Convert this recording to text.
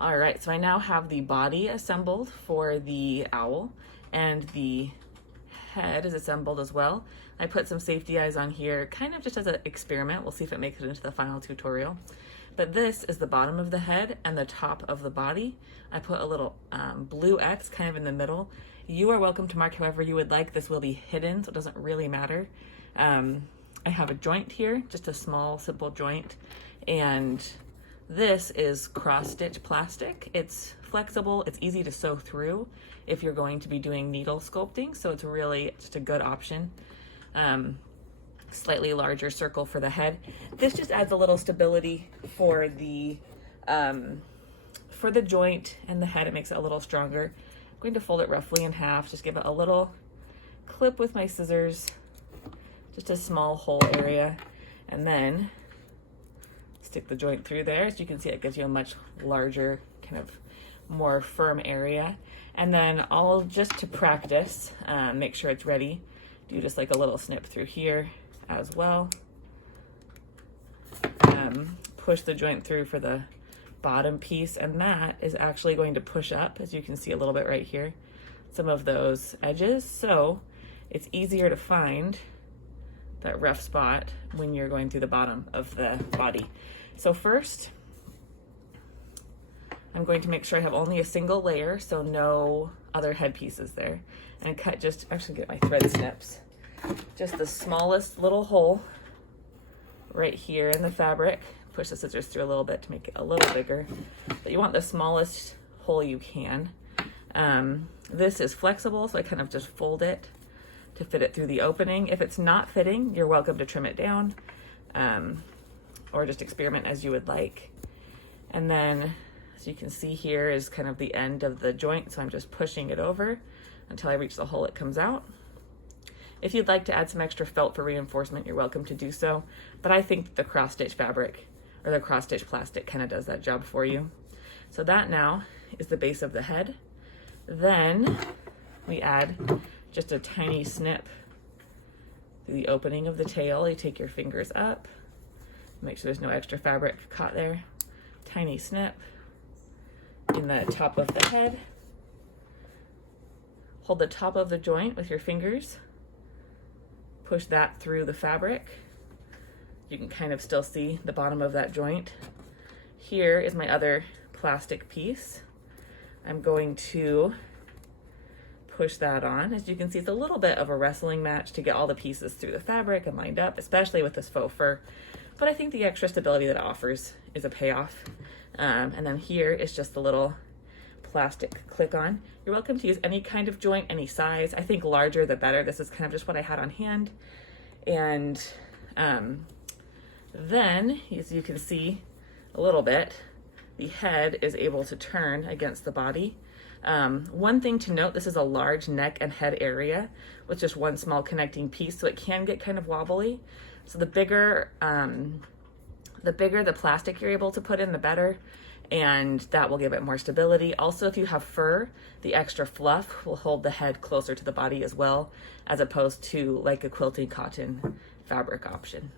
All right, so I now have the body assembled for the owl, and the head is assembled as well. I put some safety eyes on here, kind of just as an experiment. We'll see if it makes it into the final tutorial. But this is the bottom of the head and the top of the body. I put a little blue X kind of in the middle. You are welcome to mark however you would like. This will be hidden, so it doesn't really matter. I have a joint here, just a small, simple joint. And this is cross-stitch plastic. It's flexible, it's easy to sew through if you're going to be doing needle sculpting, so it's really just a good option. Slightly larger circle for the head. This just adds a little stability for the joint and the head. It makes it a little stronger. I'm going to fold it roughly in half, just give it a little clip with my scissors, just a small hole area, and then stick the joint through there. As you can see, it gives you a much larger, kind of more firm area. And then I'll, just to practice, make sure it's ready, do just like a little snip through here as well. Push the joint through for the bottom piece, and that is actually going to push up, as you can see a little bit right here, some of those edges. So it's easier to find that rough spot when you're going through the bottom of the body. So first, I'm going to make sure I have only a single layer, so no other head pieces there, and cut just, actually get my thread snips, just the smallest little hole right here in the fabric. Push the scissors through a little bit to make it a little bigger, but you want the smallest hole you can. This is flexible, so I kind of just fold it to fit it through the opening. If it's not fitting, you're welcome to trim it down, or just experiment as you would like. And then, as you can see here, is kind of the end of the joint, so I'm just pushing it over until I reach the hole it comes out. If you'd like to add some extra felt for reinforcement, you're welcome to do so, but I think the cross-stitch fabric, or the cross-stitch plastic, kind of does that job for you. So that now is the base of the head. Then we add just a tiny snip through the opening of the tail. You take your fingers up, make sure there's no extra fabric caught there. Tiny snip in the top of the head. Hold the top of the joint with your fingers. Push that through the fabric. You can kind of still see the bottom of that joint. Here is my other plastic piece. I'm going to push that on. As you can see, it's a little bit of a wrestling match to get all the pieces through the fabric and lined up, especially with this faux fur. But I think the extra stability that it offers is a payoff. And then here is just the little plastic click-on. You're welcome to use any kind of joint, any size. I think larger the better. This is kind of just what I had on hand. And then, as you can see a little bit, the head is able to turn against the body. One thing to note, this is a large neck and head area with just one small connecting piece, so it can get kind of wobbly. So the bigger the plastic you're able to put in, the better, and that will give it more stability. Also, if you have fur, the extra fluff will hold the head closer to the body as well, as opposed to like a quilting cotton fabric option.